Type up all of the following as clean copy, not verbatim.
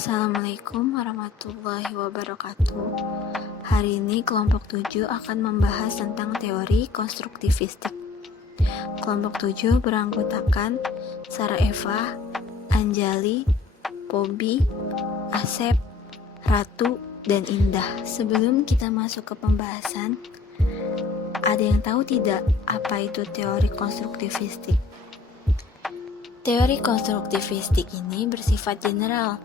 Assalamualaikum warahmatullahi wabarakatuh. Hari ini kelompok 7 akan membahas tentang teori konstruktivistik. Kelompok 7 beranggotakan Sarah Eva, Anjali, Pobi, Asep, Ratu, dan Indah. Sebelum kita masuk ke pembahasan, ada yang tahu tidak apa itu teori konstruktivistik? Teori konstruktivistik ini bersifat general,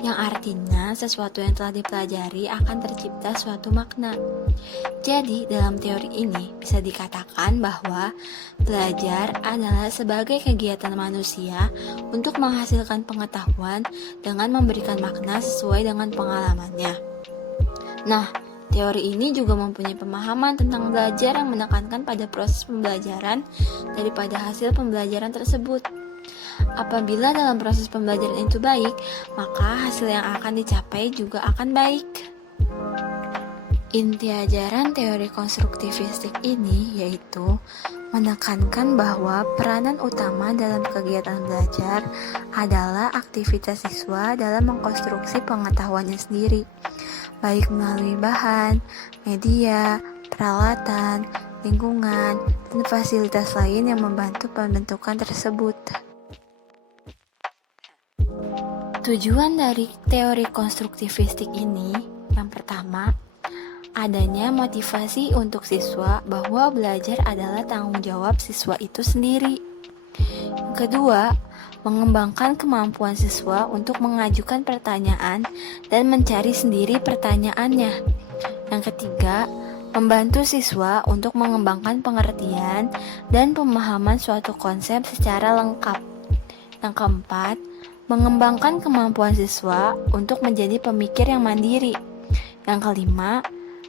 yang artinya sesuatu yang telah dipelajari akan tercipta suatu makna. Jadi, dalam teori ini bisa dikatakan bahwa belajar adalah sebagai kegiatan manusia untuk menghasilkan pengetahuan dengan memberikan makna sesuai dengan pengalamannya. Nah, teori ini juga mempunyai pemahaman tentang belajar yang menekankan pada proses pembelajaran daripada hasil pembelajaran tersebut. Apabila dalam proses pembelajaran itu baik, maka hasil yang akan dicapai juga akan baik. Inti ajaran teori konstruktivistik ini yaitu menekankan bahwa peranan utama dalam kegiatan belajar adalah aktivitas siswa dalam mengkonstruksi pengetahuannya sendiri, baik melalui bahan, media, peralatan, lingkungan, dan fasilitas lain yang membantu pembentukan tersebut. Tujuan dari teori konstruktivistik ini, yang pertama, adanya motivasi untuk siswa bahwa belajar adalah tanggung jawab siswa itu sendiri. Yang kedua, mengembangkan kemampuan siswa untuk mengajukan pertanyaan dan mencari sendiri pertanyaannya. Yang ketiga, membantu siswa untuk mengembangkan pengertian dan pemahaman suatu konsep secara lengkap. Yang keempat, mengembangkan kemampuan siswa untuk menjadi pemikir yang mandiri. Yang kelima,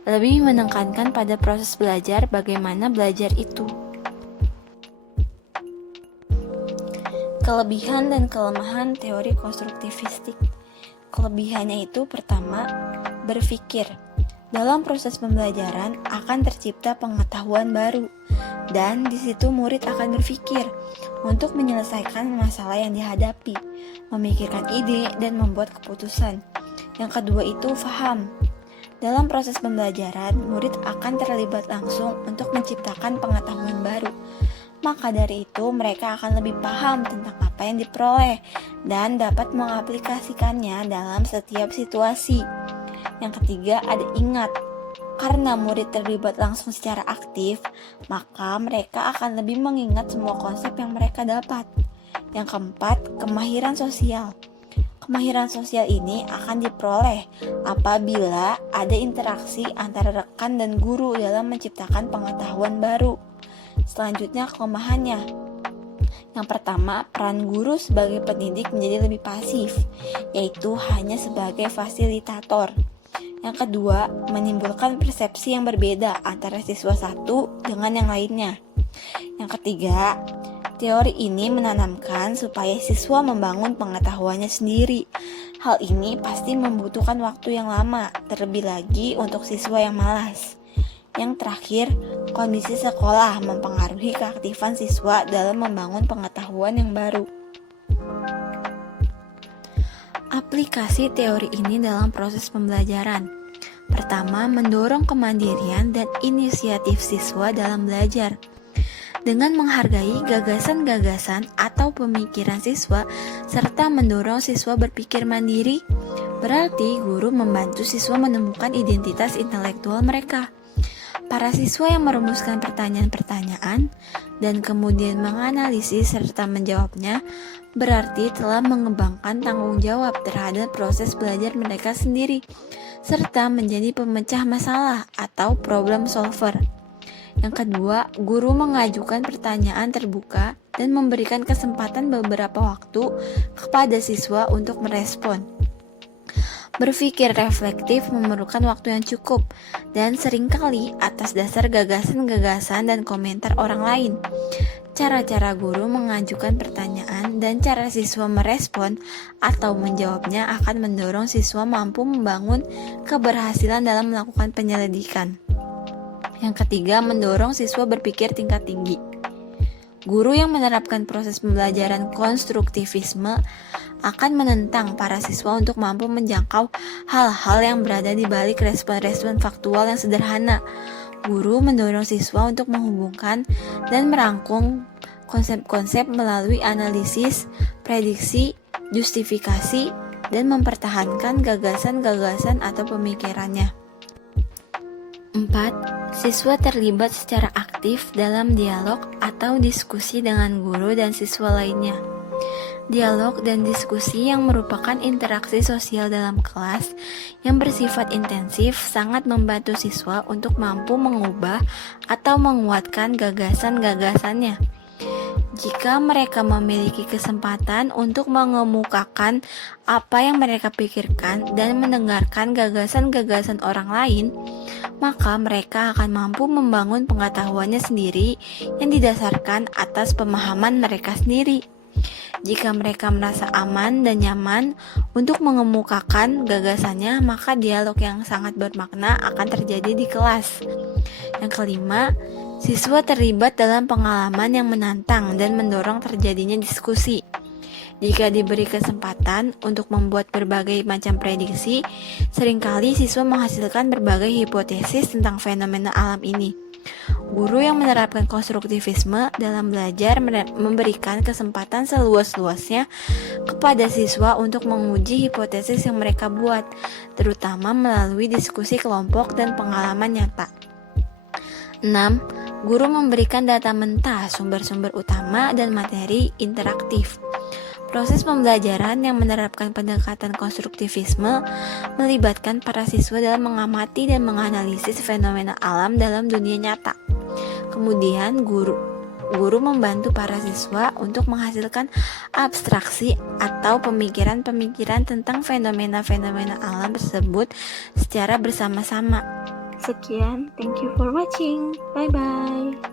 lebih menekankan pada proses belajar bagaimana belajar itu. Kelebihan dan kelemahan teori konstruktivistik. Kelebihannya itu pertama, berpikir. Dalam proses pembelajaran akan tercipta pengetahuan baru, dan di situ murid akan berpikir untuk menyelesaikan masalah yang dihadapi, memikirkan ide, dan membuat keputusan. Yang kedua itu faham. Dalam proses pembelajaran, murid akan terlibat langsung untuk menciptakan pengetahuan baru. Maka dari itu, mereka akan lebih paham tentang apa yang diperoleh dan dapat mengaplikasikannya dalam setiap situasi. Yang ketiga, ada ingat. Karena murid terlibat langsung secara aktif, maka mereka akan lebih mengingat semua konsep yang mereka dapat. Yang keempat, kemahiran sosial. Kemahiran sosial ini akan diperoleh apabila ada interaksi antara rekan dan guru dalam menciptakan pengetahuan baru. Selanjutnya, kelemahannya. Yang pertama, peran guru sebagai pendidik menjadi lebih pasif, yaitu hanya sebagai fasilitator. Yang kedua, menimbulkan persepsi yang berbeda antara siswa satu dengan yang lainnya. Yang ketiga, teori ini menanamkan supaya siswa membangun pengetahuannya sendiri. Hal ini pasti membutuhkan waktu yang lama, terlebih lagi untuk siswa yang malas. Yang terakhir, kondisi sekolah mempengaruhi keaktifan siswa dalam membangun pengetahuan yang baru. Aplikasi teori ini dalam proses pembelajaran. Pertama, mendorong kemandirian dan inisiatif siswa dalam belajar. Dengan menghargai gagasan-gagasan atau pemikiran siswa, serta mendorong siswa berpikir mandiri, berarti guru membantu siswa menemukan identitas intelektual mereka. Para siswa yang merumuskan pertanyaan-pertanyaan dan kemudian menganalisis serta menjawabnya berarti telah mengembangkan tanggung jawab terhadap proses belajar mereka sendiri serta menjadi pemecah masalah atau problem solver. Yang kedua, guru mengajukan pertanyaan terbuka dan memberikan kesempatan beberapa waktu kepada siswa untuk merespon. Berpikir reflektif memerlukan waktu yang cukup dan seringkali atas dasar gagasan-gagasan dan komentar orang lain. Cara-cara guru mengajukan pertanyaan dan cara siswa merespon atau menjawabnya akan mendorong siswa mampu membangun keberhasilan dalam melakukan penyelidikan. Yang ketiga, mendorong siswa berpikir tingkat tinggi. Guru yang menerapkan proses pembelajaran konstruktivisme akan menentang para siswa untuk mampu menjangkau hal-hal yang berada di balik respon-respon faktual yang sederhana. Guru mendorong siswa untuk menghubungkan dan merangkum konsep-konsep melalui analisis, prediksi, justifikasi, dan mempertahankan gagasan-gagasan atau pemikirannya. 4. Siswa terlibat secara aktif dalam dialog atau diskusi dengan guru dan siswa lainnya. Dialog dan diskusi yang merupakan interaksi sosial dalam kelas yang bersifat intensif sangat membantu siswa untuk mampu mengubah atau menguatkan gagasan-gagasannya. Jika mereka memiliki kesempatan untuk mengemukakan apa yang mereka pikirkan dan mendengarkan gagasan-gagasan orang lain, maka mereka akan mampu membangun pengetahuannya sendiri yang didasarkan atas pemahaman mereka sendiri. Jika mereka merasa aman dan nyaman untuk mengemukakan gagasannya, maka dialog yang sangat bermakna akan terjadi di kelas. Yang kelima, siswa terlibat dalam pengalaman yang menantang dan mendorong terjadinya diskusi. Jika diberi kesempatan untuk membuat berbagai macam prediksi, seringkali siswa menghasilkan berbagai hipotesis tentang fenomena alam ini. Guru yang menerapkan konstruktivisme dalam belajar memberikan kesempatan seluas-luasnya kepada siswa untuk menguji hipotesis yang mereka buat, terutama melalui diskusi kelompok dan pengalaman nyata. 6. Guru memberikan data mentah, sumber-sumber utama, dan materi interaktif. Proses pembelajaran yang menerapkan pendekatan konstruktivisme melibatkan para siswa dalam mengamati dan menganalisis fenomena alam dalam dunia nyata. Kemudian guru membantu para siswa untuk menghasilkan abstraksi atau pemikiran-pemikiran tentang fenomena-fenomena alam tersebut secara bersama-sama. Sekian, thank you for watching. Bye-bye.